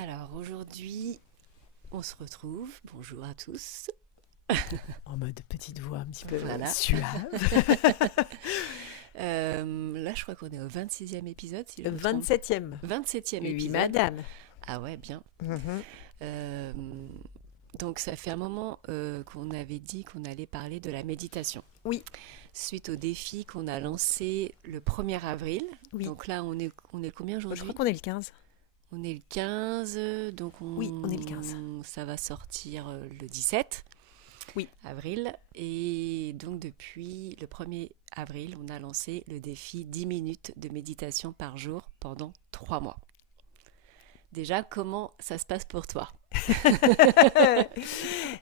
Alors aujourd'hui, on se retrouve. Bonjour à tous. En mode petite voix un petit peu Voilà. suave. Là, je crois qu'on est au 26e épisode, si je me trompe. 27e. 27e Oui, épisode. madame. Ah ouais, bien. Mhm. Euh, donc ça fait un moment qu'on avait dit qu'on allait parler de la méditation. Oui, Suite au défi qu'on a lancé le 1er avril. oui. Donc là, on est combien Je crois aujourd'hui? qu'on est le 15. On est le 15, donc Oui, on est le 15. ça va sortir le 17 Oui. avril. Et donc depuis le 1er avril, on a lancé le défi 10 minutes de méditation par jour pendant 3 mois. Déjà, comment ça se passe pour toi?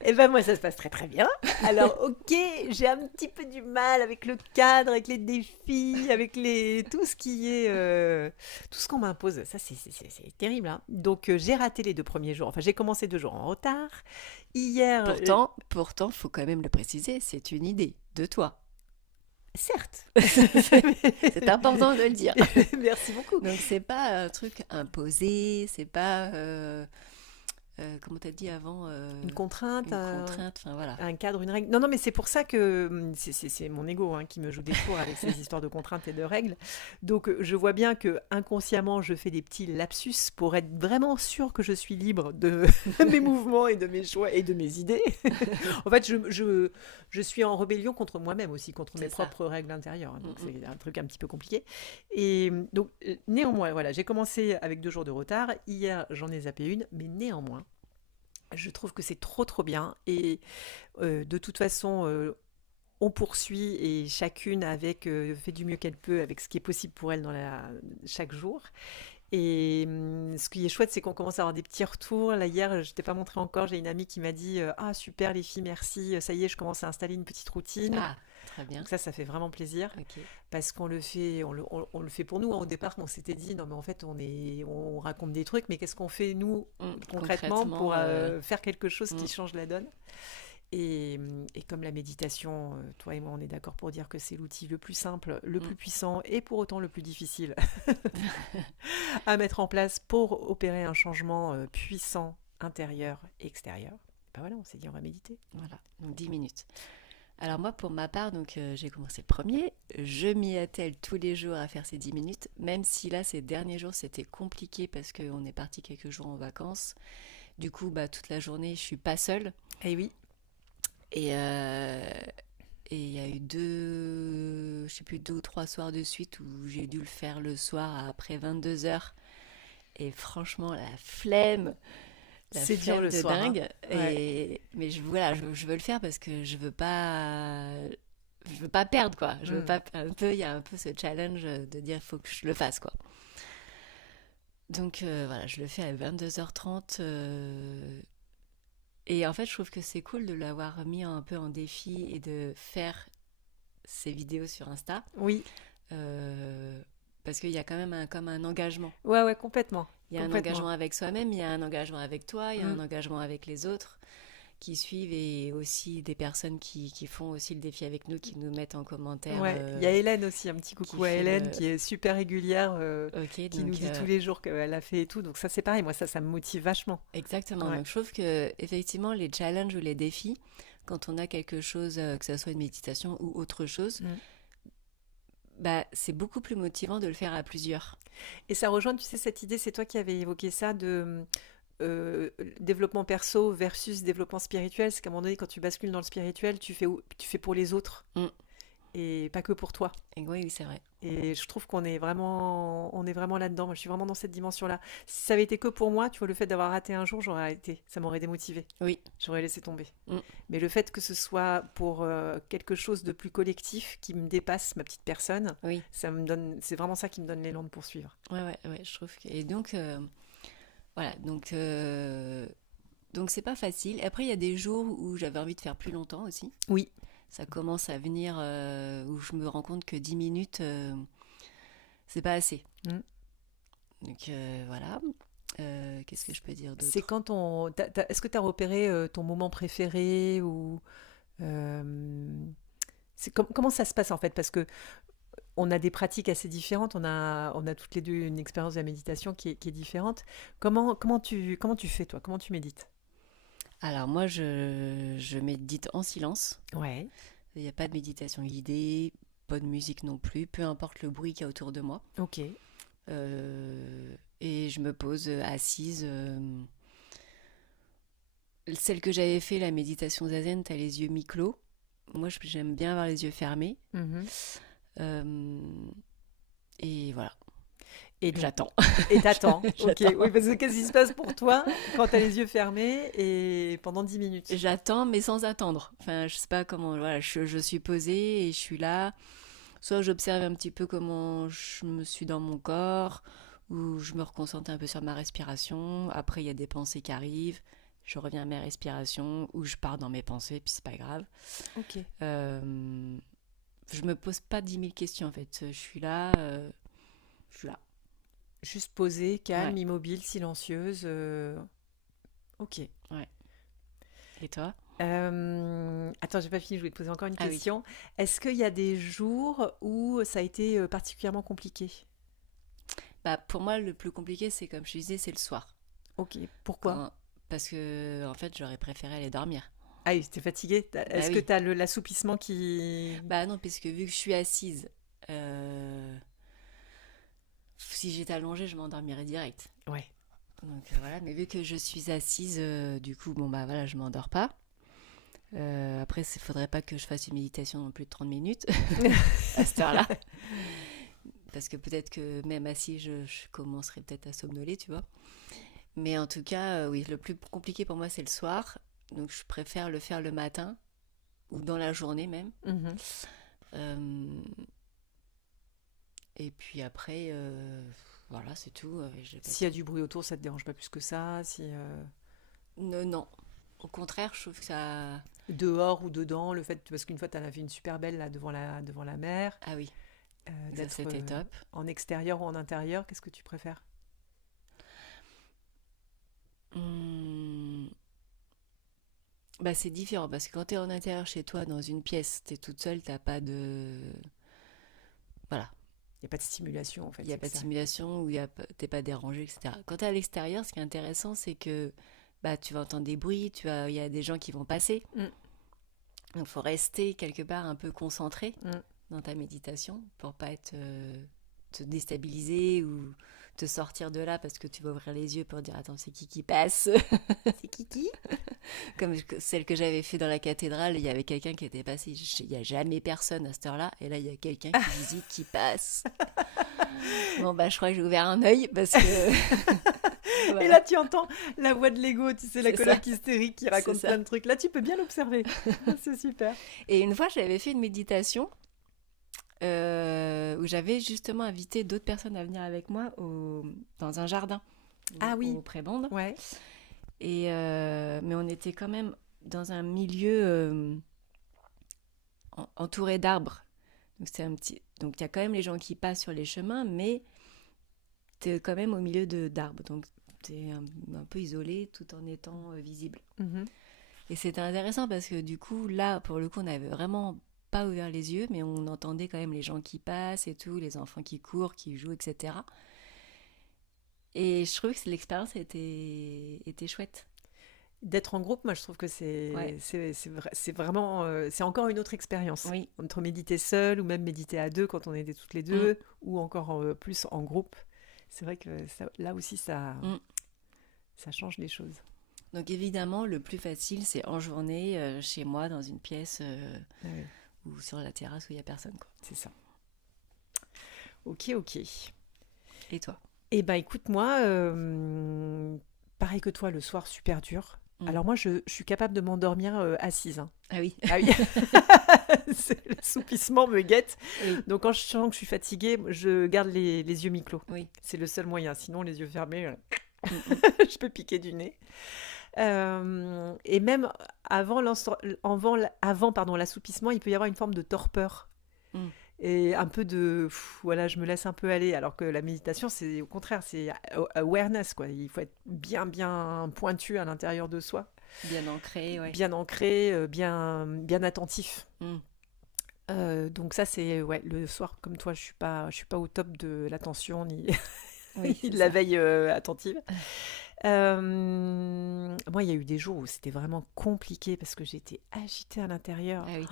Eh ben moi, ça se passe très très bien. Alors, ok, j'ai un petit peu du mal avec le cadre, avec les défis, avec tout ce qui est, tout ce qu'on m'impose. Ça, c'est terrible, hein. Donc, j'ai raté les 2 premiers jours. Enfin, j'ai commencé 2 jours en retard. Hier, Pourtant, faut quand même le préciser, c'est une idée de toi. certes. C'est important de le dire. Merci beaucoup. Donc c'est pas un truc imposé, c'est pas comment t'as dit avant Une contrainte, une contrainte. Enfin voilà. un cadre, une règle. Non, non, mais c'est pour ça que c'est mon ego, hein, qui me joue des tours avec ces histoires de contraintes et de règles. Donc, je vois bien que inconsciemment, je fais des petits lapsus pour être vraiment sûr que je suis libre de mes mouvements et de mes choix et de mes idées. En fait, je suis en rébellion contre moi-même aussi, contre mes C'est ça. propres règles intérieures, hein. Donc, Mm, mm. c'est un truc un petit peu compliqué. Et donc, néanmoins, voilà, j'ai commencé avec 2 jours de retard. Hier, j'en ai zappé une, mais néanmoins, je trouve que c'est trop trop bien. Et de toute façon, on poursuit et chacune fait du mieux qu'elle peut avec ce qui est possible pour elle chaque jour. Et ce qui est chouette, c'est qu'on commence à avoir des petits retours. Là, hier, je t'ai pas montré encore, j'ai une amie qui m'a dit ah super les filles, merci, ça y est, je commence à installer une petite routine. Ah, très bien. Donc ça fait vraiment plaisir Ok. parce qu'on le fait, on le fait pour nous, hein. Au départ, on s'était dit non mais en fait on raconte des trucs, mais qu'est-ce qu'on fait nous concrètement Concrètement, pour faire quelque chose qui mm, change la donne. Et comme la méditation, toi et moi, on est d'accord pour dire que c'est l'outil le plus simple, le mm. plus puissant et pour autant le plus difficile à mettre en place pour opérer un changement puissant intérieur et extérieur. Ben voilà, on s'est dit on va méditer. Voilà. Donc 10 minutes. Alors moi, pour ma part, donc j'ai commencé le premier. Je m'y attelle tous les jours à faire ces 10 minutes, même si là, ces derniers jours, c'était compliqué parce qu'on est parti quelques jours en vacances. Du coup, bah, toute la journée, je suis pas seule. Eh oui, Et et il y a eu je sais plus, 2 ou 3 soirs de suite où j'ai dû le faire le soir après 22 heures. Et franchement, la c'est dur flemme le de soir, hein. dingue. Ouais. Mais voilà, je veux le faire parce que je veux pas perdre quoi. Je veux Mm. pas un peu, il y a un peu ce challenge de dire il faut que je le fasse quoi. Donc voilà, je le fais à 22h30. Et en fait, je trouve que c'est cool de l'avoir mis un peu en défi et de faire ces vidéos sur Insta. Oui, euh, Parce qu'il y a quand même comme un engagement. ouais, ouais, complètement, Il y a un complètement. engagement avec soi-même, il y a un engagement avec toi, il y a Mm. un engagement avec les autres qui suivent et aussi des personnes qui font aussi le défi avec nous, qui nous mettent en commentaire, Ouais, il y a Hélène aussi, un petit qui coucou à fait Hélène le... qui est super régulière, Ok, qui nous donc dit tous les jours qu'elle a fait et tout. Donc ça, c'est pareil, moi, ça me motive vachement. exactement. Ouais. Donc je trouve que effectivement les challenges ou les défis, quand on a quelque chose, que ce soit une méditation ou autre chose, Mm. bah c'est beaucoup plus motivant de le faire à plusieurs. Et ça rejoint, tu sais, cette idée, c'est toi qui avais évoqué ça de développement perso versus développement spirituel. C'est qu'à un moment donné, quand tu bascules dans le spirituel, tu fais pour les autres Mm. et pas que pour toi. Et oui, oui, c'est vrai. Et je trouve on est vraiment là-dedans. Moi, je suis vraiment dans cette dimension-là. Si ça avait été que pour moi, tu vois, le fait d'avoir raté un jour, j'aurais arrêté. Ça m'aurait démotivé. Oui. J'aurais laissé tomber. Mm. Mais le fait que ce soit pour quelque chose de plus collectif qui me dépasse ma petite personne, Oui. c'est vraiment ça qui me donne l'élan de poursuivre. Ouais, ouais, ouais, je trouve que... Et donc, voilà, donc c'est pas facile. Après, il y a des jours où j'avais envie de faire plus longtemps aussi. Oui. Ça commence à venir où je me rends compte que 10 minutes, c'est pas assez. Mm. Donc voilà. Qu'est-ce que je peux dire C'est d'autre? quand est-ce que tu as repéré ton moment préféré ou euh, comment ça se passe en fait? Parce que on a des pratiques assez différentes. On a toutes les deux une expérience de la méditation qui est différente. Comment tu fais, toi? Comment tu médites? Alors moi, je médite en silence. Ouais, Il n'y a pas de méditation guidée, pas de musique non plus, peu importe le bruit qu'il y a autour de moi. ok. Et je me pose assise. Celle que j'avais fait, la méditation zazen, t'as les yeux mi-clos. Moi, j'aime bien avoir les yeux fermés. Mhm. Euh, et voilà, Et donc, j'attends. et t'attends. Ok, J'attends. oui, parce que qu'est-ce qui se passe pour toi quand t'as les yeux fermés et pendant 10 minutes? J'attends, mais sans attendre. Enfin, je sais pas comment. Voilà, je suis posée et je suis là. Soit j'observe un petit peu comment je me suis dans mon corps, ou je me reconcentre un peu sur ma respiration. Après, il y a des pensées qui arrivent. Je reviens à mes respirations, ou je pars dans mes pensées, puis c'est pas grave. Ok. Euh, je me pose pas 10 000 questions en fait. Je suis là. Juste posée, calme, Ouais, immobile, silencieuse. Ok. ouais. Et toi? Attends, j'ai pas fini, je voulais te poser encore une Ah oui. question. Est-ce qu'il y a des jours où ça a été particulièrement compliqué? Bah, pour moi, le plus compliqué, c'est comme je te disais, c'est le soir. Ok. Pourquoi? Quand... Parce que, en fait, j'aurais préféré aller dormir. Ah oui, t'es fatiguée. Bah Est-ce que oui. t'as l'assouplissement qui... Bah non, puisque vu que je suis assise, euh, si j'étais allongée, je m'endormirais direct. Ouais. Donc voilà, mais vu que je suis assise, du coup, bon bah voilà, je m'endors pas. Après, il faudrait pas que je fasse une méditation en plus de 30 minutes à cette heure-là. Parce que peut-être que même assis, je commencerai peut-être à somnoler, tu vois. Mais en tout cas, oui, le plus compliqué pour moi, c'est le soir. Donc je préfère le faire le matin ou dans la journée même. Mhm. Euh, et puis après, voilà, c'est tout. J'ai pas S'il y a du bruit autour, ça te dérange pas plus que ça? Si Non. Au contraire, je trouve que ça. dehors ou dedans, le fait parce qu'une fois tu as vu une super belle là devant la mer, Ah oui, ça d'être c'était top. en extérieur ou en intérieur, qu'est-ce que tu préfères? Hum, Bah, c'est différent parce que quand t'es en intérieur chez toi, dans une pièce, t'es toute seule, t'as pas de. Voilà, Il n'y a pas de stimulation en il fait, n'y a c'est que pas de ça. simulation ou t'es pas dérangé, etc. Quand t'es à l'extérieur, ce qui est intéressant, c'est que bah, tu vas entendre des bruits, il y a des gens qui vont passer. Mm, Donc, il faut rester quelque part un peu concentré mm. dans ta méditation pour pas être te déstabiliser ou te sortir de là parce que tu vas ouvrir les yeux pour dire attends c'est qui passe. C'est Kiki? Comme celle que j'avais fait dans la cathédrale, il y avait quelqu'un qui était passé. Il n'y a jamais personne à cette heure-là et là il y a quelqu'un qui visite qui passe. Bon bah je crois que j'ai ouvert un œil parce que Et voilà, là tu entends la voix de l'ego, tu sais, la c'est ça, coloc hystérique qui c'est raconte ça. plein de trucs. Là tu peux bien l'observer. C'est super. Et une fois j'avais fait une méditation où j'avais justement invité d'autres personnes à venir avec moi dans un jardin Ah au oui, Prébande. ouais. Mais on était quand même dans un milieu entouré d'arbres. Donc donc il y a quand même les gens qui passent sur les chemins, mais t'es quand même au milieu d'arbres. Donc t'es un peu isolé tout en étant visible. Mhm. Et c'était intéressant parce que du coup, là, pour le coup, on n'avait vraiment pas ouvert les yeux, mais on entendait quand même les gens qui passent et tout, les enfants qui courent, qui jouent, etc. Et je trouvais que l'expérience était chouette. D'être en groupe, moi je trouve que Ouais, c'est vraiment c'est encore une autre expérience. oui. Entre méditer seul ou même méditer à deux quand on était toutes les Mm, deux ou encore plus en groupe. C'est vrai que là aussi mm. ça change les choses. Donc évidemment, le plus facile, c'est en journée, chez moi, dans une pièce Ah oui, ou sur la terrasse où il n'y a personne, quoi. c'est ça. Ok, ok. Et toi? Eh ben écoute, moi, pareil que toi, le soir, super dur. Mm. Alors moi, je suis capable de m'endormir assise, hein. Ah oui, Ah oui, l'assoupissement me guette. oui, Donc quand je sens que je suis fatiguée, je garde les yeux mi-clos. oui. C'est le seul moyen. Sinon, les yeux fermés, Mm, mm. je peux piquer du nez. Et même avant l'assoupissement, il peut y avoir une forme de torpeur. Mm. Et un peu voilà, je me laisse un peu aller. Alors que la méditation, c'est au contraire, c'est awareness, quoi. Il faut être bien, bien pointu à l'intérieur de soi, Bien ancré, ouais. bien ancré, bien attentif. Mm. Donc ça, c'est ouais, le soir, comme toi, je suis pas au top de l'attention ni, Oui, ni c'est de la ça. veille attentive. Moi, il y a eu des jours où c'était vraiment compliqué parce que j'étais agitée à l'intérieur. Ah oui.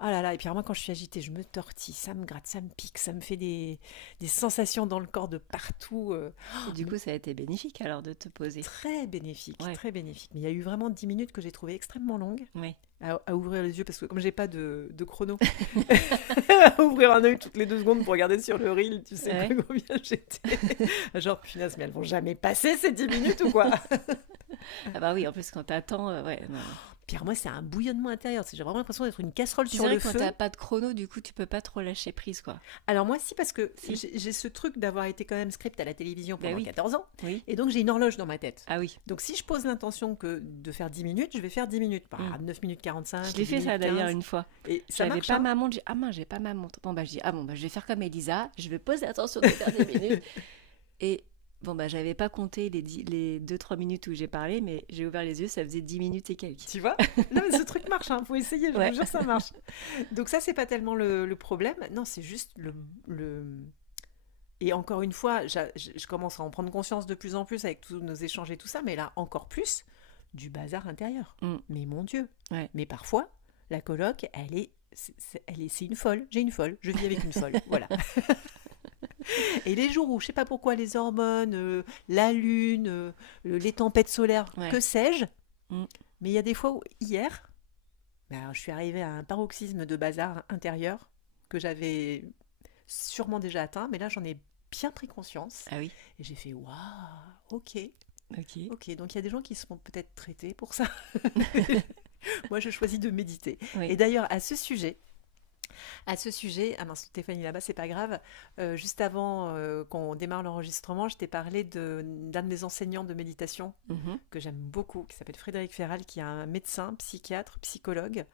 Oh là là, et puis alors moi, quand je suis agitée, je me tortille, ça me gratte, ça me pique, ça me fait des sensations dans le corps de partout. Et du Mais coup, ça a été bénéfique alors de te poser. très bénéfique, Ouais, très bénéfique. Mais il y a eu vraiment 10 minutes que j'ai trouvé extrêmement longues oui. à ouvrir les yeux parce que comme j'ai pas de chrono, à ouvrir un œil toutes les 2 secondes pour regarder sur le reel, tu sais Ouais. combien j'étais. Genre, punaise, mais elles vont jamais passer ces 10 minutes ou quoi? Ah bah oui, en plus, quand t'attends, ouais, non. Puis alors moi, c'est un bouillonnement intérieur. J'ai vraiment l'impression d'être une casserole Puis sur c'est vrai le que quand t'as feu. pas de chrono, du coup, tu peux pas trop lâcher prise, quoi. Alors moi, si, parce que Si? j'ai ce truc d'avoir été quand même script à la télévision Bah pendant oui, 14 ans. oui. Et donc, j'ai une horloge dans ma tête. Ah oui. Donc, si je pose l'intention que de faire 10 minutes, je vais faire 10 minutes. Pas Hmm. 9 minutes Je 45 ou l'ai 10 fait ça minutes d'ailleurs 15. une fois. Et ça J'avais marche, pas hein? ma montre, ah mince, j'ai pas ma montre. Bon bah je dis ah bon bah je vais faire comme Elisa, je vais poser attention de faire des minutes. Et bon bah j'avais pas compté les 2-3 minutes où j'ai parlé, mais j'ai ouvert les yeux, ça faisait 10 minutes et quelques. Tu vois? Non, mais ce truc marche, hein. Faut essayer, je Ouais. vous jure, ça marche. Donc ça, c'est pas tellement le problème. Non, c'est juste le... Et encore une fois, je commence à en prendre conscience de plus en plus avec tous nos échanges et tout ça, mais là, encore plus, du bazar intérieur. Hmm. Mais mon Dieu. Ouais. Mais parfois, la coloc, c'est une folle. J'ai une folle. Je vis avec une folle. Voilà. Et les jours où, je sais pas pourquoi, les hormones, la lune, les tempêtes solaires, Ouais. que sais-je, Hmm. mais il y a des fois où, hier, ben alors, je suis arrivée à un paroxysme de bazar intérieur que j'avais sûrement déjà atteint, mais là, j'en ai bien pris conscience. Ah oui. Et j'ai fait, waouh, ok, Ok. ok. Donc, il y a des gens qui se font peut-être traiter pour ça. Moi, je choisis de méditer. Oui. Et d'ailleurs, à ce sujet, ah mince, Stéphanie là-bas, c'est pas grave. Juste avant qu'on démarre l'enregistrement, je t'ai parlé d'un de mes enseignants de méditation Mhm. que j'aime beaucoup, qui s'appelle Frédéric Ferral, qui est un médecin, psychiatre, psychologue,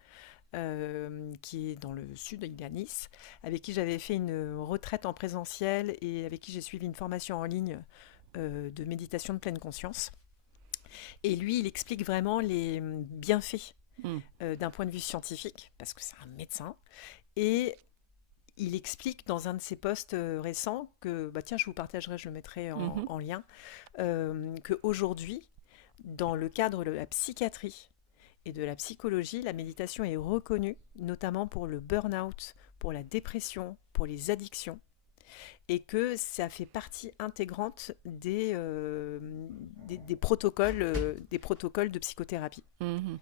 qui est dans le sud, il est à Nice, avec qui j'avais fait une retraite en présentiel et avec qui j'ai suivi une formation en ligne de méditation de pleine conscience. Et lui, il explique vraiment les bienfaits Hmm. d'un point de vue scientifique, parce que c'est un médecin. Et il explique dans un de ses posts récents que, bah tiens, je vous partagerai, je le mettrai Mhm. en lien, qu'aujourd'hui, dans le cadre de la psychiatrie et de la psychologie, la méditation est reconnue, notamment pour le burn-out, pour la dépression, pour les addictions, et que ça fait partie intégrante des protocoles de psychothérapie. Mhm.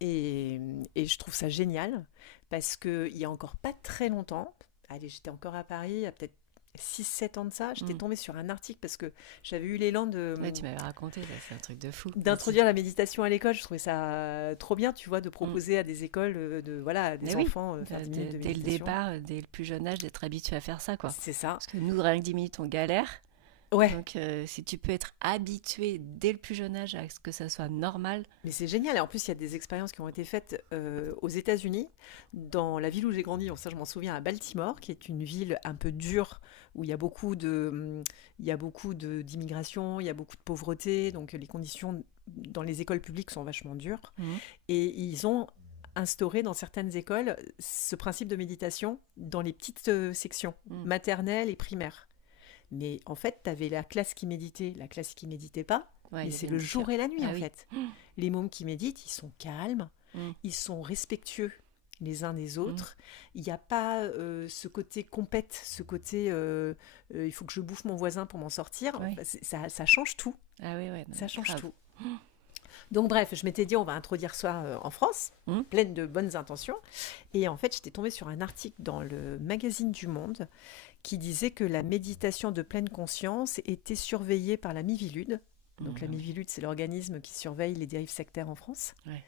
Et, et je trouve ça génial parce qu'il y a encore pas très longtemps, allez, j'étais encore à Paris, il y a peut-être 6-7 ans de ça, j'étais Hmm. tombée sur un article parce que j'avais eu l'élan Ouais, tu m'avais raconté, là, c'est un truc de fou. d'introduire la méditation à l'école. Je trouvais ça trop bien, tu vois, de Hmm. proposer à des écoles, voilà, à Mais des oui, enfants, faire 10 minutes de dès le méditation. départ, dès le plus jeune âge, d'être habitué à faire ça, quoi. C'est ça. Parce que nous, rien que 10 minutes, on galère. Ouais, Donc, si tu peux être habitué dès le plus jeune âge à ce que ça soit normal. mais c'est génial. Et en plus, il y a des expériences qui ont été faites aux États-Unis, dans la ville où j'ai grandi. Ça, je m'en souviens, à Baltimore, qui est une ville un peu dure, où il y a beaucoup d'immigration, il y a beaucoup de pauvreté, donc les conditions dans les écoles publiques sont vachement dures. Mhm. Et ils ont instauré dans certaines écoles ce principe de méditation dans les petites sections, Mhm. maternelles et primaires. Mais en fait, tu avais la classe qui méditait, la classe qui méditait pas. Ouais, Mais il y c'est avait le une jour et la nuit, Ah en oui. fait. Les mômes qui méditent, ils sont calmes, Mm. ils sont respectueux les uns des autres. Il n'y a pas ce côté compète, ce côté il faut que je bouffe mon voisin pour m'en sortir. Oui. Ça change tout. Ah oui, ouais, non, Ça mais change grave. tout. Donc bref, je m'étais dit, on va introduire ça en France, Mm. pleine de bonnes intentions. Et en fait, j'étais tombée sur un article dans le magazine du Monde qui disait que la méditation de pleine conscience était surveillée par la Miviludes. Donc la Mhm. Miviludes, c'est l'organisme qui surveille les dérives sectaires en France, Ouais.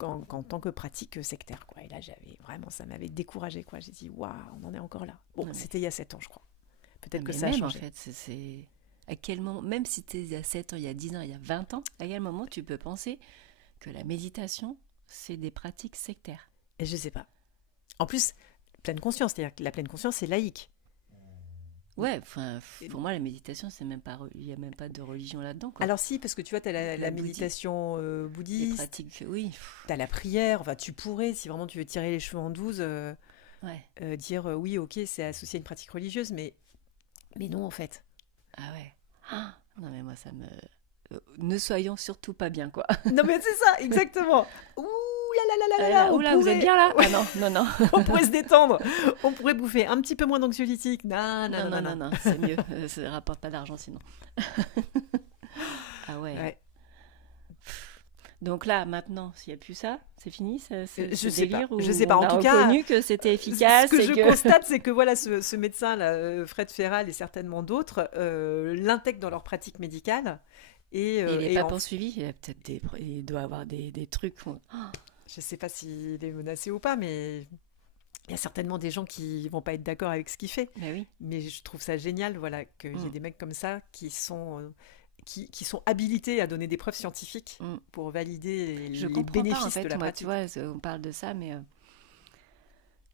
en tant que pratique sectaire, quoi. Et là, ça m'avait découragée, quoi. J'ai dit, waouh, on en est encore là. Bon, Non, mais- c'était il y a 7 ans, je crois. Peut-être que Mais ça a même, changé. en fait, c'est... À quel moment, même si tu es il y a 7 ans, il y a 10 ans, il y a 20 ans, à quel moment tu peux penser que la méditation, c'est des pratiques sectaires? Et je sais pas. En plus, pleine conscience, c'est-à-dire que la pleine conscience, c'est laïque. Ouais, enfin, Et- pour moi, la méditation, c'est même pas, il y a même pas de religion là-dedans, quoi. Alors si, parce que tu vois, tu as la Bouddhi, méditation les bouddhiste, pratiques, oui, tu as la prière, enfin tu pourrais, si vraiment tu veux tirer les cheveux en 12, ouais, dire oui, ok, c'est associé à une pratique religieuse, mais non en fait. ah ouais. Ah, non, mais moi, ça me. Ne soyons surtout pas bien, quoi. Non mais c'est ça, exactement. Ouh là là là là là là, Oula, vous êtes bien là? Ah non, non, non. on pourrait se détendre, on pourrait bouffer un petit peu moins d'anxiolytiques. Non, non, Non, non, non, non, non, non. non, c'est mieux. Ça rapporte pas d'argent sinon. Ah ouais. Ouais. Donc là, maintenant, s'il n'y a plus ça, c'est fini, Je ce sais pas, délire où je sais pas. on En a tout cas, reconnu que c'était ce efficace que et je que. constate, c'est que voilà, ce médecin-là, Fred Ferral et certainement d'autres, l'intègrent dans leur pratique médicale. Il n'est Et pas poursuivi, il, a peut-être il doit avoir des trucs. je ne sais pas s'il est menacé ou pas, mais il y a certainement des gens qui vont pas être d'accord avec ce qu'il fait. Mais oui. Mais je trouve ça génial, voilà, qu'il y ait Mm, des mecs comme ça qui sont habilités à donner des preuves scientifiques mm. pour valider Je les comprends pas en bénéfices de fait, la moi, tu pratique. vois, on parle de ça, mais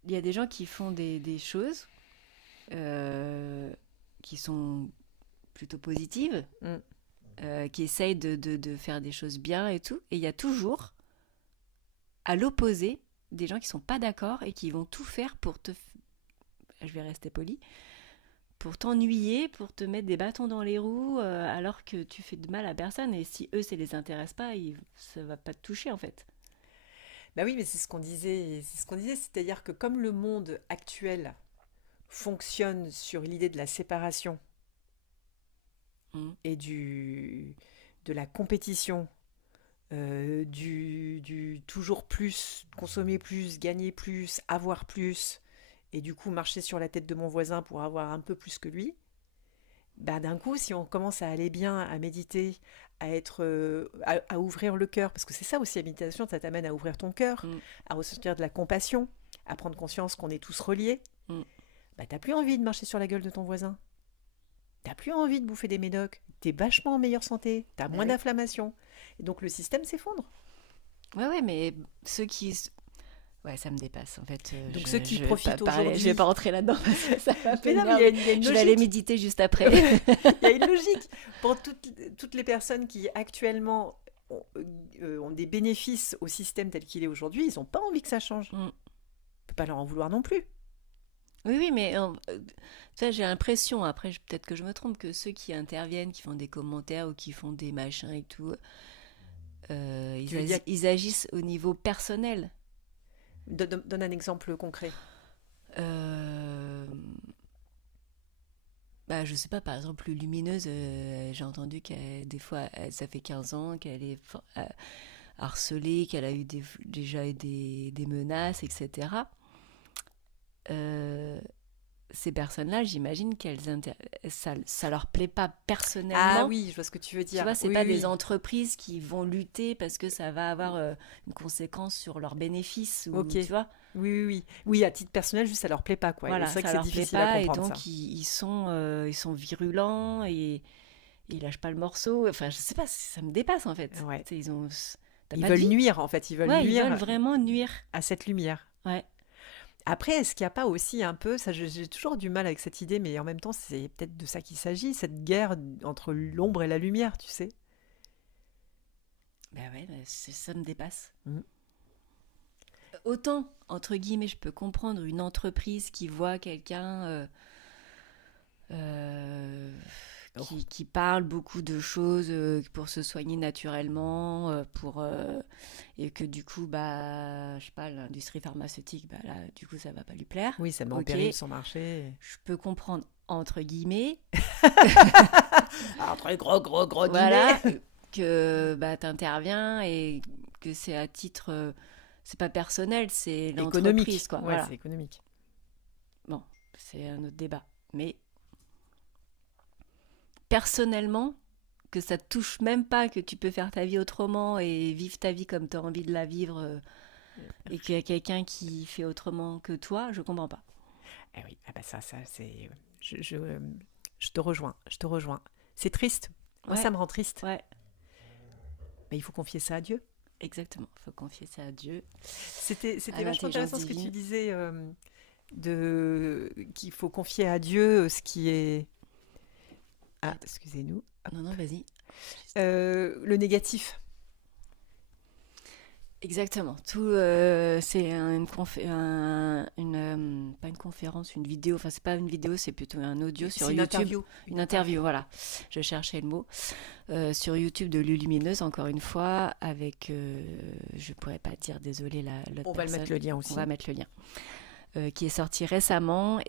il y a des gens qui font des choses euh, qui sont plutôt positives, Mm. qui essayent de faire des choses bien et tout, et il y a toujours, à l'opposé, des gens qui sont pas d'accord et qui vont tout faire pour je vais rester poli, pour t'ennuyer, pour te mettre des bâtons dans les roues, alors que tu fais de mal à personne. Et si eux, ça les intéresse pas, ça va pas te toucher en fait. Bah oui, mais c'est ce qu'on disait, c'est-à-dire que comme le monde actuel fonctionne sur l'idée de la séparation Mm. et de la compétition, du toujours plus, consommer plus, gagner plus, avoir plus, et du coup marcher sur la tête de mon voisin pour avoir un peu plus que lui, bah d'un coup, si on commence à aller bien, à méditer, à ouvrir le cœur, parce que c'est ça aussi la méditation, ça t'amène à ouvrir ton cœur, Mm. à ressentir de la compassion, à prendre conscience qu'on est tous reliés, Mm. bah t'as plus envie de marcher sur la gueule de ton voisin. T'as plus envie de bouffer des médocs. T'es vachement en meilleure santé. T'as Bah moins oui. d'inflammation. Et donc le système s'effondre. Ouais, ouais, mais ceux qui. Ouais, ça me dépasse en fait. Donc ceux qui Je vais pas profitent parler, je vais aujourd'hui. pas rentrer là-dedans parce que ça va Mais non, mais m'énerver. il y a une Je vais aller logique. méditer juste après. Il y a une logique. Pour toutes les personnes qui actuellement ont des bénéfices au système tel qu'il est aujourd'hui, ils n'ont pas envie que ça change. Mm. On peut pas leur en vouloir non plus. Oui, oui, mais ça, j'ai l'impression, après, peut-être que je me trompe, que ceux qui interviennent, qui font des commentaires ou qui font des machins et tout, Tu veux dire, ils agissent au niveau personnel. donne un exemple concret. Euh, Bah, je sais pas, par exemple, Lumineuse, j'ai entendu qu'elle, des fois, ça fait 15 ans qu'elle est harcelée, qu'elle a eu déjà eu des menaces, etc. Euh, Ces personnes-là, j'imagine ça leur plaît pas Ah personnellement. oui, je vois ce que tu veux Tu dire. vois, c'est Oui, pas oui, des oui. entreprises qui vont lutter parce que ça va avoir une conséquence sur leurs bénéfices ou Ok. tu vois. Oui, oui, oui. Oui, à titre personnel, juste ça leur plaît pas, quoi. Et c'est Voilà, vrai que ça c'est leur plaît difficile à pas et comprendre ça. donc ils sont virulents et ils lâchent pas le morceau. Enfin, je sais pas, ça me dépasse en fait. Ouais. Tu sais, t'as Ils pas de veulent vie. nuire, en fait. Ils veulent Ouais, ils veulent nuire vraiment nuire. à cette lumière. Ouais. Après, est-ce qu'il n'y a pas aussi un peu, ça j'ai toujours du mal avec cette idée, mais en même temps, c'est peut-être de ça qu'il s'agit, cette guerre entre l'ombre et la lumière, tu sais. Ben ouais, ça me dépasse. Mhm. Autant, entre guillemets, je peux comprendre une entreprise qui voit quelqu'un euh, Oh. qui parle beaucoup de choses pour se soigner naturellement, et que du coup, bah, je sais pas, l'industrie pharmaceutique, bah là, du coup, ça va pas lui plaire. Oui, ça met en Ok, péril son marché. je peux comprendre entre guillemets, Entre gros voilà, guillemets. que bah t'interviens et que c'est à titre, c'est pas personnel, c'est Économique. l'entreprise, quoi. Ouais, Voilà. c'est économique. Bon, c'est un autre débat. Mais personnellement, que ça te touche même pas, que tu peux faire ta vie autrement et vivre ta vie comme tu as envie de la vivre, et qu'il y a quelqu'un qui fait autrement que toi, je comprends pas. Eh oui, ah bah ça c'est... Je te rejoins, je te rejoins. C'est triste. Moi, Ouais, ça me rend triste. ouais, Mais il faut confier ça à Dieu. exactement. Faut confier ça à Dieu, C'était à vachement l'intelligence intéressant ce que tu divine. disais. qu'il faut confier à Dieu ce qui est... Ah, excusez-nous. Non, non, vas-y. Le négatif. Exactement. C'est pas une conférence, une vidéo. Enfin, c'est pas une vidéo, c'est plutôt un audio sur C'est une YouTube. interview. Une interview, voilà. Je cherchais le mot. Sur YouTube de Lulumineuse, encore une fois, avec, je pourrais pas dire, désolé, l'autre On va le personne. mettre le lien aussi. On va mettre le lien. Qui est sorti récemment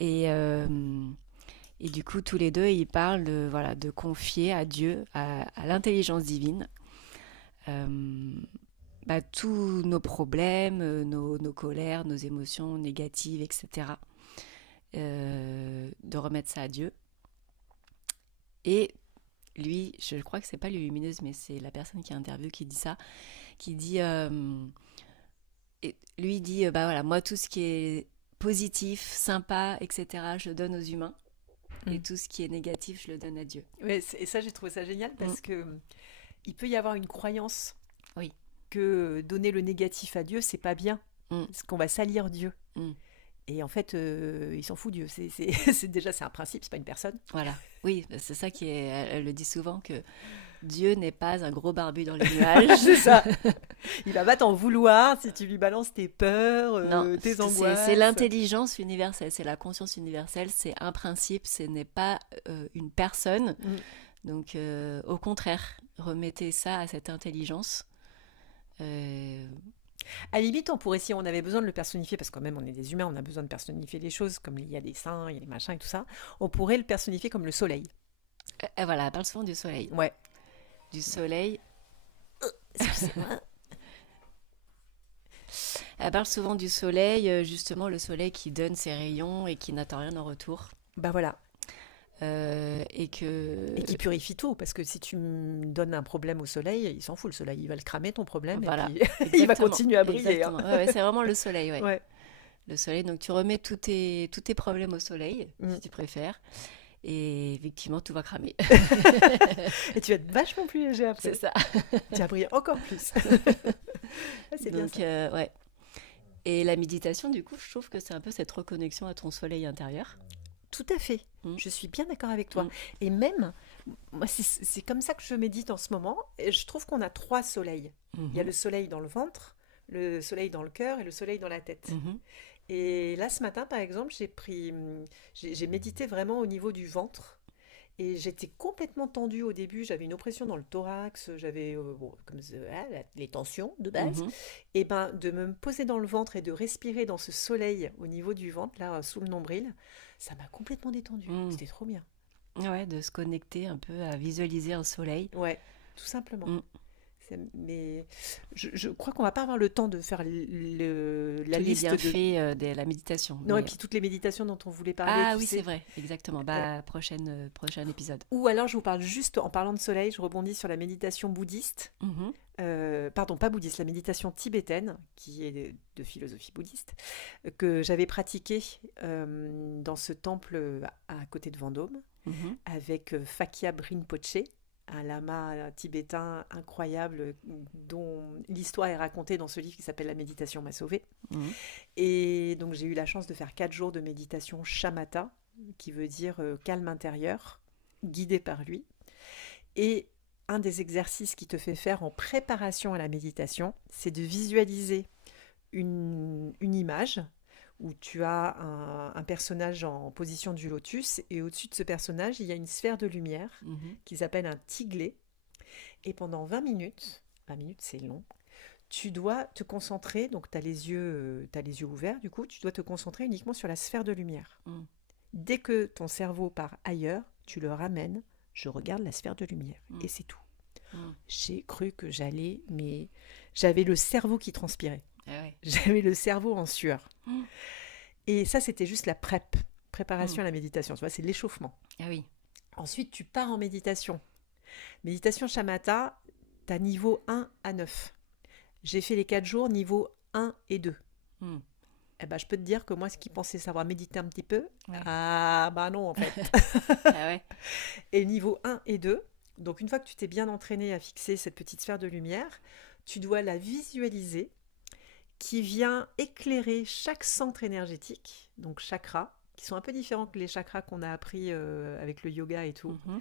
et du coup, tous les deux, ils parlent voilà, de confier à Dieu, à l'intelligence divine, tous nos problèmes, nos colères, nos émotions négatives, etc. De remettre ça à Dieu. Et lui, je crois que c'est pas Lumineuse, mais c'est la personne qui interviewe qui dit ça, qui dit, lui dit, voilà, moi tout ce qui est positif, sympa, etc., je donne aux humains. Et tout ce qui est négatif, je le donne à Dieu. Ouais, et ça, j'ai trouvé ça génial parce que il peut y avoir une croyance Oui. que donner le négatif à Dieu, c'est pas bien, parce qu'on va salir Dieu. Et en fait, il s'en fout Dieu. Déjà, c'est un principe, c'est pas une personne. Voilà. Oui, c'est ça qui est. Elle le dit souvent que Dieu n'est pas un gros barbu dans les nuages. C'est ça. Il va pas t'en vouloir si tu lui balances tes peurs, Non, tes angoisses. c'est l'intelligence universelle, c'est la conscience universelle, c'est un principe, ce n'est pas une personne. Donc, au contraire, remettez ça à cette intelligence. À la limite, on pourrait, si on avait besoin de le personnifier, parce que quand même on est des humains, on a besoin de personnifier les choses, comme il y a des saints, il y a des machins et tout ça, on pourrait le personnifier comme le soleil. Voilà, elle parle souvent du soleil. Ouais. Du soleil. Excusez-moi. Elle parle souvent du soleil, justement le soleil qui donne ses rayons et qui n'attend rien en retour. Bah voilà. Et qui purifie tout, parce que si tu me donnes un problème au soleil, il s'en fout le soleil, il va le cramer ton problème, voilà, et puis il va continuer à briller. Hein. Ouais, c'est vraiment le soleil, ouais. Ouais. Le soleil, donc tu remets tous tes problèmes au soleil, si tu préfères, et effectivement tout va cramer. Et tu vas être vachement plus léger après. C'est ça. Tu vas briller encore plus. C'est donc, bien ça. Ouais. Et la méditation, du coup, je trouve que c'est un peu cette reconnexion à ton soleil intérieur. Tout à fait. Je suis bien d'accord avec toi. Et même, moi, c'est comme ça que je médite en ce moment. Et je trouve qu'on a 3 soleils. Il y a le soleil dans le ventre, le soleil dans le cœur et le soleil dans la tête. Et là, ce matin, par exemple, j'ai médité vraiment au niveau du ventre. Et j'étais complètement tendue au début. J'avais une oppression dans le thorax. J'avais les tensions de base. Et ben, de me poser dans le ventre et de respirer dans ce soleil au niveau du ventre, là, sous le nombril, ça m'a complètement détendue. C'était trop bien. Ouais, de se connecter un peu, à visualiser un soleil. Ouais, tout simplement. Mais je crois qu'on va pas avoir le temps de faire la tous liste les bienfaits de la méditation. Non, et puis toutes les méditations dont on voulait parler. Ah oui, c'est vrai, exactement. Prochain épisode. Ou alors je vous parle juste, en parlant de soleil, je rebondis sur la méditation bouddhiste. Pardon, pas bouddhiste, la méditation tibétaine, qui est de philosophie bouddhiste, que j'avais pratiquée dans ce temple à côté de Vendôme, avec Phakya Rinpoche, un lama tibétain incroyable dont l'histoire est racontée dans ce livre qui s'appelle La méditation m'a sauvée. Et donc j'ai eu la chance de faire 4 jours de méditation shamatha, qui veut dire calme intérieur, guidé par lui. Et un des exercices qui te fait faire en préparation à la méditation, c'est de visualiser une image où tu as un personnage en position du lotus, et au-dessus de ce personnage, il y a une sphère de lumière qui s'appelle un tiglé. Et pendant 20 minutes c'est long, tu dois te concentrer, donc tu as les yeux ouverts, du coup, tu dois te concentrer uniquement sur la sphère de lumière. Dès que ton cerveau part ailleurs, tu le ramènes, je regarde la sphère de lumière, et c'est tout. J'ai cru que mais j'avais le cerveau qui transpirait. Ah ouais. J'avais le cerveau en sueur. Et ça, c'était juste la préparation à la méditation. Tu vois, c'est l'échauffement. Ah oui. Ensuite, tu pars en méditation. Méditation shamatha, tu as niveau 1 à 9. J'ai fait les 4 jours niveau 1 et 2. Eh ben, je peux te dire que moi, ce qui pensait savoir méditer un petit peu, ah bah non en fait. Ah ouais. Et niveau 1 et 2, donc une fois que tu t'es bien entraîné à fixer cette petite sphère de lumière, tu dois la visualiser, qui vient éclairer chaque centre énergétique donc chakras, qui sont un peu différents que les chakras qu'on a appris avec le yoga et tout. Mhm.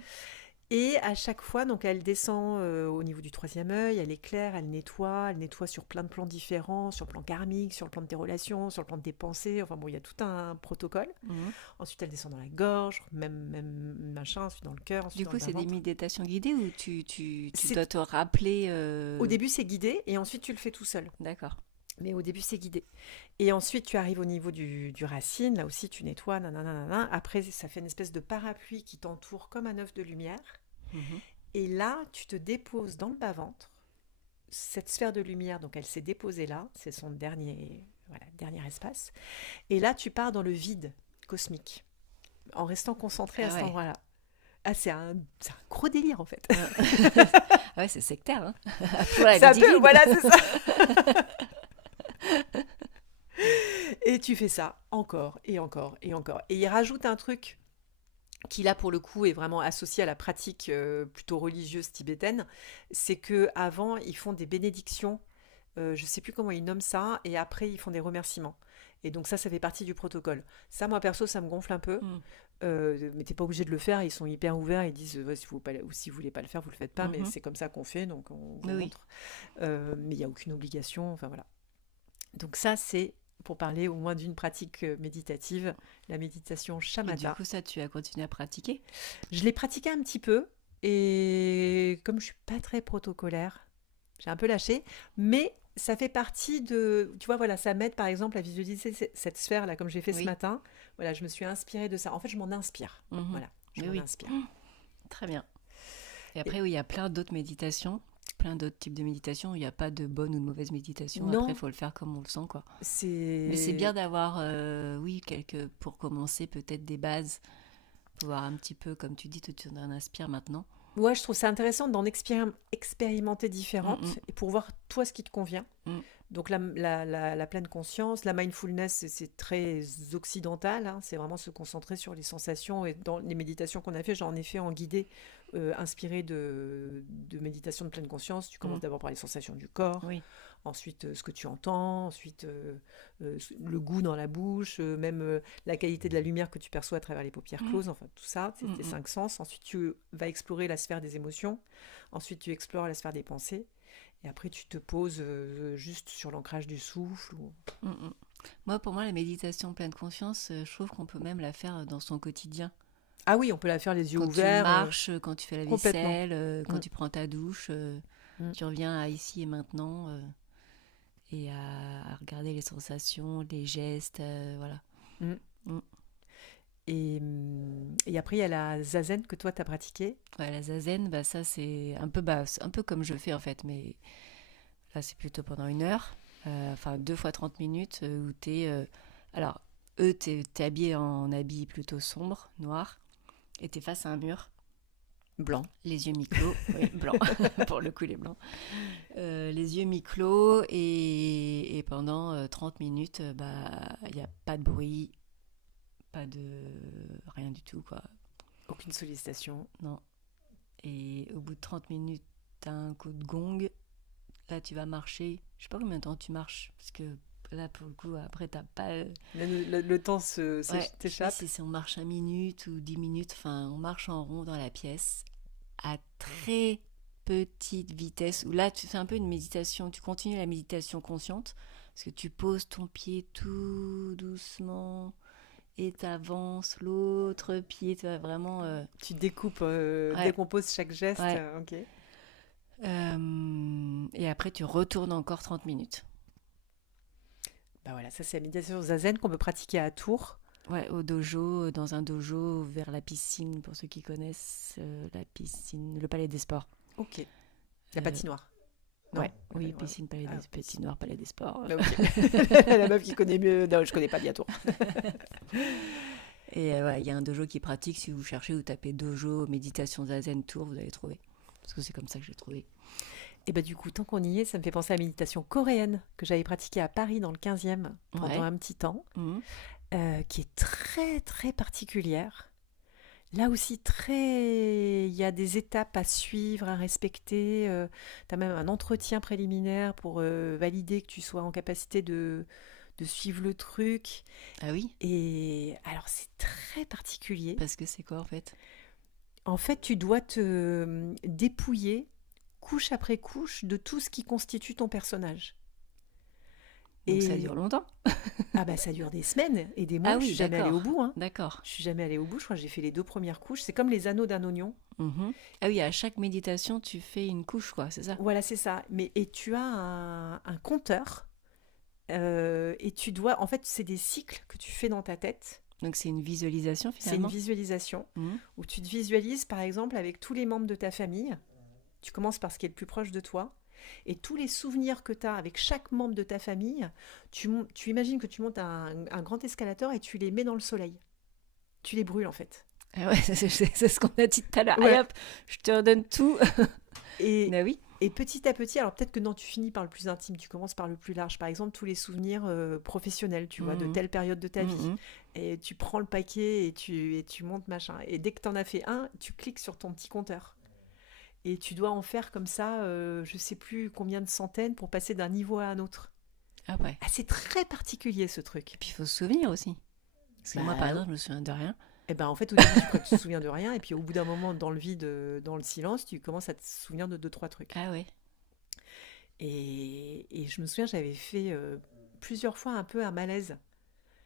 Et à chaque fois, donc elle descend au niveau du troisième œil, elle éclaire, elle nettoie sur plein de plans différents, sur le plan karmique, sur le plan de tes relations, sur le plan de tes pensées. Enfin bon, il y a tout un protocole. Mhm. Ensuite, elle descend dans la gorge, même machin, ensuite dans le cœur, ensuite Du dans coup, le c'est des bas-ventre. méditations guidées ou tu C'est dois te rappeler Au début, c'est guidé et ensuite tu le fais tout seul. D'accord. Mais au début, c'est guidé. Et ensuite, tu arrives au niveau du racine. Là aussi, tu nettoies. Nanana, nanana. Après, ça fait une espèce de parapluie qui t'entoure comme un œuf de lumière. Mhm. Et là, tu te déposes dans le bas-ventre. Cette sphère de lumière, donc elle s'est déposée là. C'est son dernier espace. Et là, tu pars dans le vide cosmique en restant concentré à Ah cet ouais. endroit-là. Ah, c'est un gros délire en fait. Ah ouais, c'est sectaire, hein. Pour la C'est un vie peu, divine. voilà, c'est ça. Et tu fais ça encore et encore et encore. Et il rajoute un truc qui là pour le coup est vraiment associé à la pratique plutôt religieuse tibétaine, c'est que avant ils font des bénédictions, je sais plus comment ils nomment ça, et après ils font des remerciements. Et donc ça fait partie du protocole. Ça, moi perso, ça me gonfle un peu. Mm. Mais t'es pas obligé de le faire, ils sont hyper ouverts, ils disent ouais, si vous voulez pas le faire, vous le faites pas, mais Mhm. c'est comme ça qu'on fait, donc on vous Oui, oui. montre. Mais il n'y a aucune obligation, enfin voilà. Donc ça, c'est pour parler au moins d'une pratique méditative, la méditation Et du shamatha. coup, ça, tu as continué à pratiquer? Je l'ai pratiqué un petit peu et comme je suis pas très protocolaire, j'ai un peu lâché, mais ça fait partie de, tu vois, voilà, ça m'aide par exemple à visualiser cette sphère-là, comme j'ai fait ce Oui. matin. Voilà, je me suis inspirée de ça. En fait, je m'en inspire. Mhm. Voilà, je Oui, m'en oui. inspire. Très bien. Et Et- après, oui, il y a plein d'autres méditations, plein d'autres types de méditations. Il n'y a pas de bonne ou de mauvaise méditation. Après, il non, faut le faire comme on le sent, quoi. Mais c'est bien c'est d'avoir, oui, pour commencer, peut-être des bases, pour voir un petit peu, comme tu dis, tu en inspires maintenant. ouais, je trouve ça intéressant d'en expérimenter Mm, mm, différentes et pour voir toi ce qui te convient. mm, Donc la pleine conscience, la mindfulness, c'est très occidental, hein, c'est vraiment se concentrer sur les sensations. Et dans les méditations qu'on a fait, j'en ai fait en guidé, inspiré de méditation de pleine conscience. Tu commences mm. d'abord par les sensations du corps, Oui. ensuite ce que tu entends, ensuite le goût dans la bouche, même la qualité de la lumière que tu perçois à travers les paupières Mm, closes, enfin tout ça, c'est mm, tes mm. cinq sens. Ensuite tu vas explorer la sphère des émotions, ensuite tu explores la sphère des pensées. Et après, tu te poses juste sur l'ancrage du souffle. Mm, mm. Pour moi, la méditation pleine conscience, je trouve qu'on peut même la faire dans son quotidien. Ah oui, on peut la faire les yeux Quand tu ouverts, marches, quand tu fais la complètement. vaisselle, quand Mm, tu prends ta douche, mm, tu reviens à ici et maintenant et à regarder les sensations, les gestes, voilà. mm. Mm. Et après, il y a la zazen que toi, tu as pratiquée. Ouais, la zazen, bah, ça c'est un peu comme je fais en fait, mais là c'est plutôt pendant 1 heure, enfin 2 fois 30 minutes où alors, t'es habillé en habit plutôt sombre, noir, et t'es face à un mur, Blanc. les yeux mi-clos, oui, blanc, pour le coup les blancs, les yeux mi-clos et pendant 30 minutes, bah il n'y a pas de bruit, pas de rien du tout quoi, Aucune sollicitation. non. Et au bout de 30 minutes, t'as un coup de gong, là tu vas marcher, je sais pas combien de temps tu marches, parce que là pour le coup après t'as pas... Le temps Ouais, je sais pas t'échappe. si on marche 5 minutes ou 10 minutes, enfin on marche en rond dans la pièce à très petite vitesse, où là tu fais un peu une méditation, tu continues la méditation consciente, parce que tu poses ton pied tout doucement et t'avances l'autre pied, tu vas vraiment... Tu découpes, ouais, décomposes chaque geste. ouais. Ok. Et après tu retournes encore 30 minutes. Bah voilà, ça c'est la méditation zazen qu'on peut pratiquer à Tours. Ouais, au dojo, dans un dojo vers la piscine, pour ceux qui connaissent la piscine, le palais des sports. Ok. La Euh, patinoire. Non. ouais, oui, piscine, palais Ah, des patinoires, palais des sports. bah, ok. La meuf qui connaît mieux. Non, je connais pas bien Tours. Et ouais, il y a un dojo qui pratique. Si vous cherchez, vous tapez dojo, méditation zazen tour, vous allez trouver. Parce que c'est comme ça que j'ai trouvé. Et bah du coup, tant qu'on y est, ça me fait penser à la méditation coréenne que j'avais pratiquée à Paris dans le 15e pendant Ouais. un petit temps, Mhm. qui est très très particulière. Là aussi, il y a des étapes à suivre, à respecter. Tu as même un entretien préliminaire pour valider que tu sois en capacité de de suivre le truc. Ah oui? Et alors, c'est très particulier. Parce que c'est quoi en fait? En fait, tu dois te dépouiller, couche après couche, de tout ce qui constitue ton personnage. Donc ça Et dure longtemps? ah bah ça dure des semaines et des mois. Ah Je suis oui, jamais allée au d'accord. bout, hein. D'accord. Je suis jamais allée au bout. Je crois que j'ai fait les 2 premières couches. C'est comme les anneaux d'un oignon. Mhm. Ah oui, à chaque méditation, tu fais une couche, quoi, c'est ça? Voilà, c'est ça. Mais et tu as un compteur et tu dois. En fait, c'est des cycles que tu fais dans ta tête. Donc c'est une visualisation C'est une finalement? visualisation Mhm. où tu te visualises, par exemple, avec tous les membres de ta famille. Tu commences par ce qui est le plus proche de toi. Et tous les souvenirs que tu as avec chaque membre de ta famille, tu imagines que tu montes un grand escalator et tu les mets dans le soleil. Tu les brûles, en fait. Ah ouais, c'est ce qu'on a dit tout à l'heure. Ouais. Allez hop, je te redonne tout. Et, Ah oui? et petit à petit, alors peut-être que non, tu finis par le plus intime, tu commences par le plus large. Par exemple, tous les souvenirs professionnels, tu vois, de Mhm. telle période de ta vie. Mhm. Et tu prends le paquet et tu montes machin. Et dès que tu en as fait un, tu cliques sur ton petit compteur. Et tu dois en faire comme ça, je sais plus combien de centaines pour passer d'un niveau à un autre. Ah ouais. Ah, c'est très particulier ce truc. Et puis il faut se souvenir aussi. Parce que moi, par Bah, exemple, je me souviens de rien. et ben en fait, au début, tu crois que tu te souviens de rien, et puis au bout d'un moment, dans le vide, dans le silence, tu commences à te souvenir de 2, 3 trucs. Ah ouais. Et je me souviens, j'avais fait plusieurs fois un peu un malaise.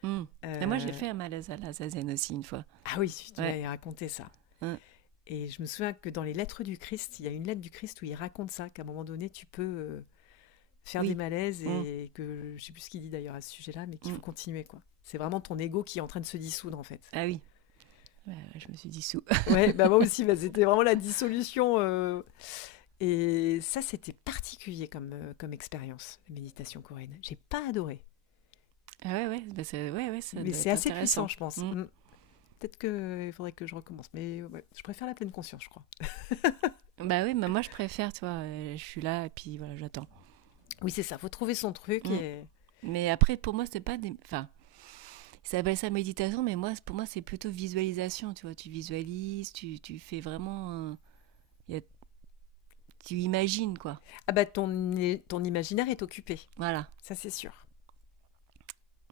Hmm. Et moi, j'ai Euh, fait un malaise à la zazen aussi une fois. Ah oui, tu Ouais. m'avais raconté ça. Hein. Et je me souviens que dans les lettres du Christ, il y a une lettre du Christ où il raconte ça, qu'à un moment donné, tu peux faire des Oui. malaises Hmm. et que je sais plus ce qu'il dit d'ailleurs à ce sujet-là, mais qu'il Hmm. faut continuer, quoi. C'est vraiment ton ego qui est en train de se dissoudre, en fait. Ah oui. Ouais, je me suis dissous. Ouais, bah moi aussi, bah, c'était vraiment la dissolution. Et ça, c'était particulier comme expérience, la méditation coréenne. J'ai pas adoré, Ah ouais, ouais. Bah, ouais, ça mais doit c'est être assez puissant, intéressant. je pense. Hmm. Peut-être qu'il faudrait que je recommence, mais ouais, je préfère la pleine conscience, je crois. Bah oui, mais moi, je préfère, tu vois. Je suis là et puis voilà, j'attends. Oui, c'est ça, faut trouver son truc Hmm. et... Mais après, pour moi, c'est pas des. Enfin, ça s'appelle ça méditation, mais moi, pour moi, c'est plutôt visualisation, tu vois. Tu visualises, tu fais vraiment. Il y a- Tu imagines, quoi. Ah bah ton imaginaire est occupé, Voilà. ça c'est sûr.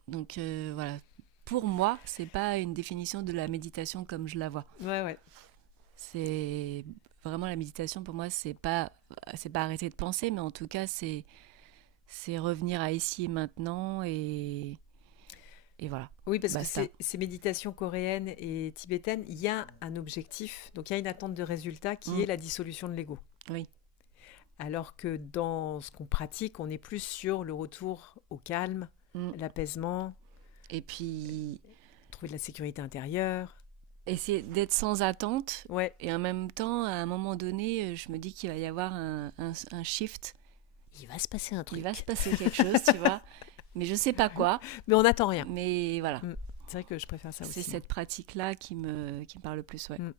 Donc voilà. Pour moi, c'est pas une définition de la méditation comme je la vois. Ouais, ouais. C'est vraiment la méditation pour moi, c'est pas arrêter de penser, mais en tout cas, c'est revenir à ici et maintenant et voilà. Oui, parce que Basta. ces méditations coréennes et tibétaines, il y a un objectif, donc il y a une attente de résultat qui Mm. est la dissolution de l'ego. Oui. Alors que dans ce qu'on pratique, on est plus sur le retour au calme, Mm. l'apaisement, Et puis trouver de la sécurité intérieure. essayer d'être sans attente. Ouais, Et en même temps, à un moment donné, je me dis qu'il va y avoir un shift. il va se passer un Il truc. va se passer quelque chose, tu vois. Mais je sais pas quoi. Mais on n'attend rien. Mais voilà. Mm. C'est vrai que je préfère ça C'est aussi. cette pratique-là qui me parle le plus, ouais. Mm.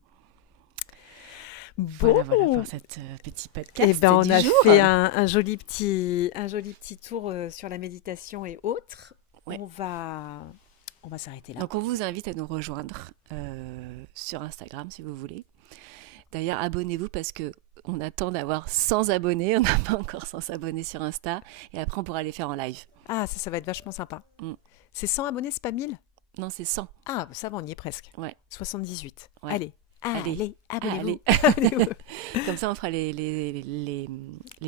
Voilà, voilà Bon, pour cette petit podcast eh ben on du a jour. fait un joli petit tour sur la méditation et autres. Ouais. On va s'arrêter là. Donc on vous invite à nous rejoindre sur Instagram si vous voulez. D'ailleurs, abonnez-vous parce que on attend d'avoir 100 abonnés. On n'a pas encore 100 abonnés sur Insta. Et après, on pourra les faire en live. Ah, ça va être vachement sympa. Mm. C'est 100 abonnés, c'est pas 1000? Non, c'est 100. Ah, ça va, on y est presque. Ouais. 78. Ouais. Allez, Allez. abonnez-vous. Allez. Comme ça, on fera les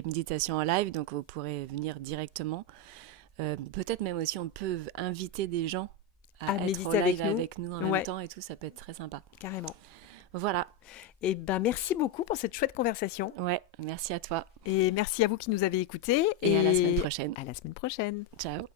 méditations en live. Donc, vous pourrez venir directement. Peut-être même aussi, on peut inviter des gens à À être méditer au live avec nous. avec nous en Ouais. même temps et tout. Ça peut être très sympa. Carrément. Voilà. Eh ben, merci beaucoup pour cette chouette conversation. Ouais. Merci à toi. Et merci à vous qui nous avez écoutés. Et à la semaine prochaine. À la semaine prochaine. Ciao.